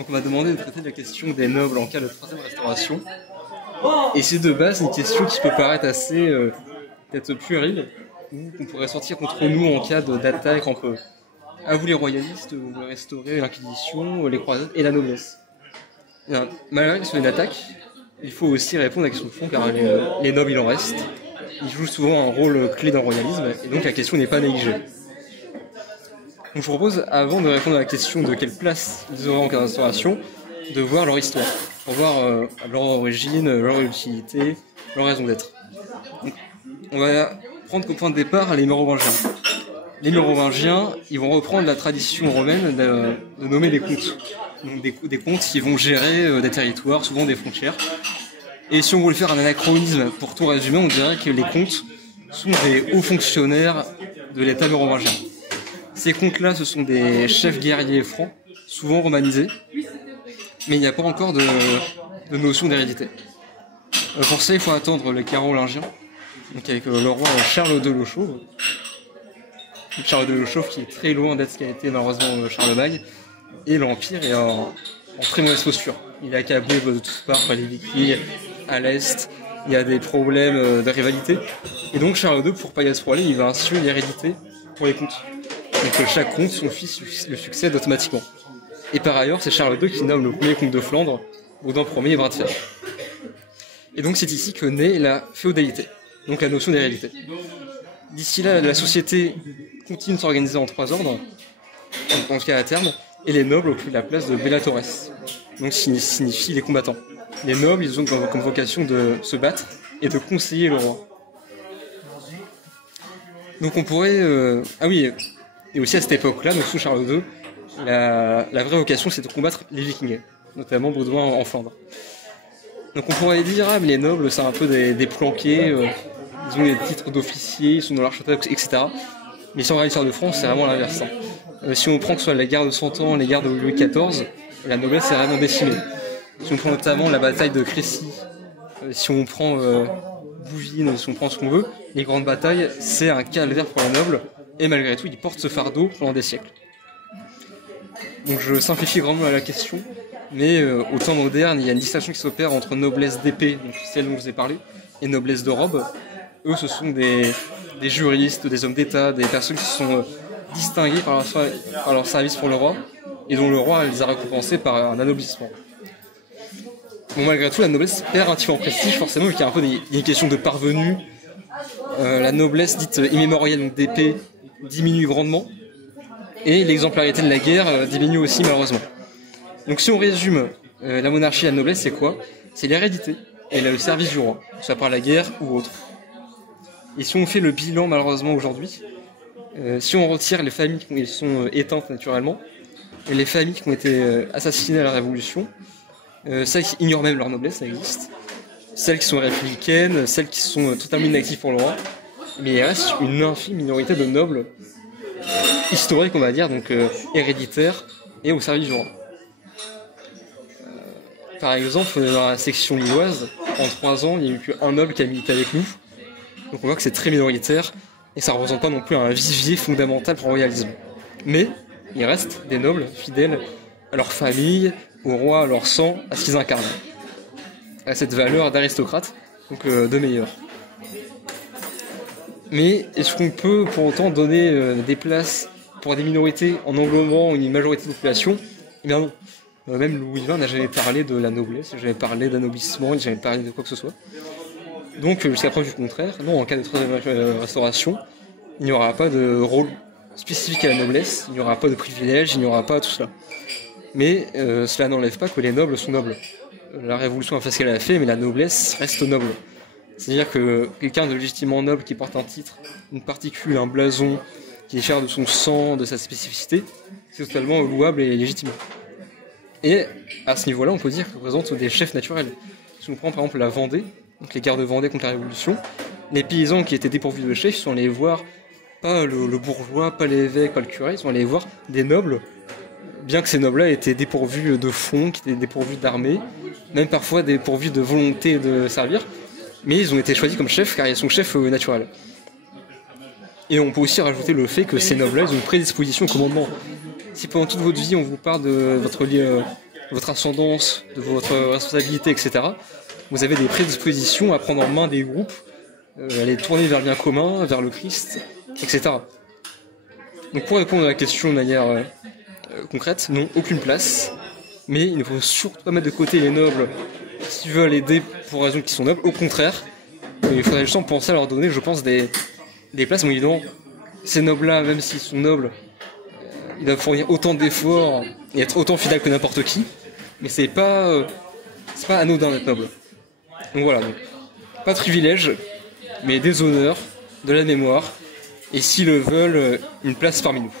Donc on m'a demandé de traiter de la question des nobles en cas de troisième restauration. Et c'est de base une question qui peut paraître assez peut-être puérile, ou qu'on pourrait sortir contre nous en cas d'attaque entre à vous les royalistes, vous voulez restaurer l'Inquisition, les croisades et la noblesse. Bien, malgré que ce soit une attaque, il faut aussi répondre à la question de fond car les nobles il en reste. Ils jouent souvent un rôle clé dans le royalisme et donc la question n'est pas négligée. Donc je vous propose, avant de répondre à la question de quelle place ils auraient en cas de restauration, de voir leur histoire, pour voir leur origine, leur utilité, leur raison d'être. Donc, on va prendre comme point de départ les Mérovingiens. Les Mérovingiens, ils vont reprendre la tradition romaine de nommer des comtes. Donc des comtes qui vont gérer des territoires, souvent des frontières. Et si on voulait faire un anachronisme pour tout résumer, on dirait que les comtes sont des hauts fonctionnaires de l'État mérovingien. Ces comtes-là, ce sont des chefs guerriers francs, souvent romanisés, mais il n'y a pas encore de notion d'hérédité. Pour ça, il faut attendre les Carolingiens, donc avec le roi Charles de Lochauve. Charles de Lochauve qui est très loin d'être ce qu'a été malheureusement Charlemagne, et l'Empire est en très mauvaise posture. Il est accablé de toutes parts par les Vikings, à l'Est, il y a des problèmes de rivalité, et donc Charles II, pour pallier à ce problème, il va instituer l'hérédité pour les comtes. Donc chaque comte, son fils le succède automatiquement. Et par ailleurs, c'est Charles II qui nomme le premier comte de Flandre, Baudouin Ier et Bras de Fer. Et donc c'est ici que naît la féodalité, donc la notion d'hérédité. D'ici là, la société continue de s'organiser en trois ordres, dans ce cas à terme, et les nobles occupent la place de bellatores, donc signifie les combattants. Les nobles, ils ont comme vocation de se battre et de conseiller le roi. Donc on pourrait... Ah oui, et aussi à cette époque-là, donc sous Charles II, la vraie vocation c'est de combattre les Vikings, notamment Baudouin en Flandre. Donc on pourrait dire, ah mais les nobles c'est un peu des planqués, ils ont des titres d'officiers, ils sont dans l'architecture, etc. Mais si on regarde l'histoire de France, c'est vraiment l'inverse. Si on prend que ce soit la guerre de 100 ans, les guerres de Louis XIV, la noblesse est vraiment décimée. Si on prend notamment la bataille de Crécy, si on prend Bouvines, si on prend ce qu'on veut, les grandes batailles, c'est un calvaire pour les nobles, et malgré tout, ils portent ce fardeau pendant des siècles. Donc je simplifie grandement la question, mais au temps moderne, il y a une distinction qui s'opère entre noblesse d'épée, donc celle dont je vous ai parlé, et noblesse de robe. Eux, ce sont des juristes, des hommes d'État, des personnes qui se sont distinguées par leur service pour le roi, et dont le roi les a récompensés par un anoblissement. Bon, malgré tout, la noblesse perd un petit peu en prestige, forcément, vu qu'il y a un peu une question de parvenus. La noblesse dite immémoriale, donc d'épée, diminue grandement, et l'exemplarité de la guerre diminue aussi, malheureusement. Donc si on résume, la monarchie et la noblesse, c'est quoi? C'est l'hérédité et le service du roi, soit par la guerre ou autre. Et si on fait le bilan, malheureusement, aujourd'hui, si on retire les familles qui sont éteintes naturellement, et les familles qui ont été assassinées à la Révolution, celles qui ignorent même leur noblesse, ça existe, celles qui sont républicaines, celles qui sont totalement inactives pour le roi, mais il reste une infime minorité de nobles historiques, on va dire, donc héréditaires et au service du roi. Par exemple, dans la section lilloise, en 3 ans, il n'y a eu qu'un noble qui a milité avec nous, donc on voit que c'est très minoritaire, et ça ne représente pas non plus un vivier fondamental pour le royalisme. Mais il reste des nobles fidèles à leur famille, au roi, à leur sang, à ce qu'ils incarnent, à cette valeur d'aristocrate, donc de meilleur. Mais est-ce qu'on peut pour autant donner des places pour des minorités en englobant une majorité de population? Eh bien non. Même Louis XX n'a jamais parlé de la noblesse, n'a jamais parlé d'anoblissement, il n'a jamais parlé de quoi que ce soit. Donc jusqu'à preuve du contraire, non, en cas de troisième restauration, il n'y aura pas de rôle spécifique à la noblesse, il n'y aura pas de privilèges, il n'y aura pas tout cela. Mais cela n'enlève pas que les nobles sont nobles. La Révolution a fait ce qu'elle a fait, mais la noblesse reste noble. C'est-à-dire que quelqu'un de légitimement noble qui porte un titre, une particule, un blason, qui est fier de son sang, de sa spécificité, c'est totalement louable et légitime. Et à ce niveau-là, on peut dire qu'ils représentent des chefs naturels. Si on prend par exemple la Vendée, donc les guerres de Vendée contre la Révolution, les paysans qui étaient dépourvus de chefs sont allés voir, pas le bourgeois, pas l'évêque, pas le curé, ils sont allés voir des nobles, bien que ces nobles-là étaient dépourvus de fonds, qui étaient dépourvus d'armée, même parfois dépourvus de volonté de servir, mais ils ont été choisis comme chefs car ils sont chefs naturels. Et on peut aussi rajouter le fait que ces nobles-là, ils ont une prédisposition au commandement. Si pendant toute votre vie on vous parle de votre votre ascendance, de votre responsabilité, etc., vous avez des prédispositions à prendre en main des groupes, à les tourner vers le bien commun, vers le Christ, etc. Donc pour répondre à la question de manière concrète, non, aucune place, mais il ne faut surtout pas mettre de côté les nobles qui veulent aider pour raisons qui sont nobles, au contraire, il faudrait justement penser à leur donner, je pense, des places, mais évidemment, ces nobles-là, même s'ils sont nobles, ils doivent fournir autant d'efforts et être autant fidèles que n'importe qui, mais c'est pas anodin d'être noble. Donc voilà, donc, pas de privilège, mais des honneurs, de la mémoire, et s'ils le veulent, une place parmi nous.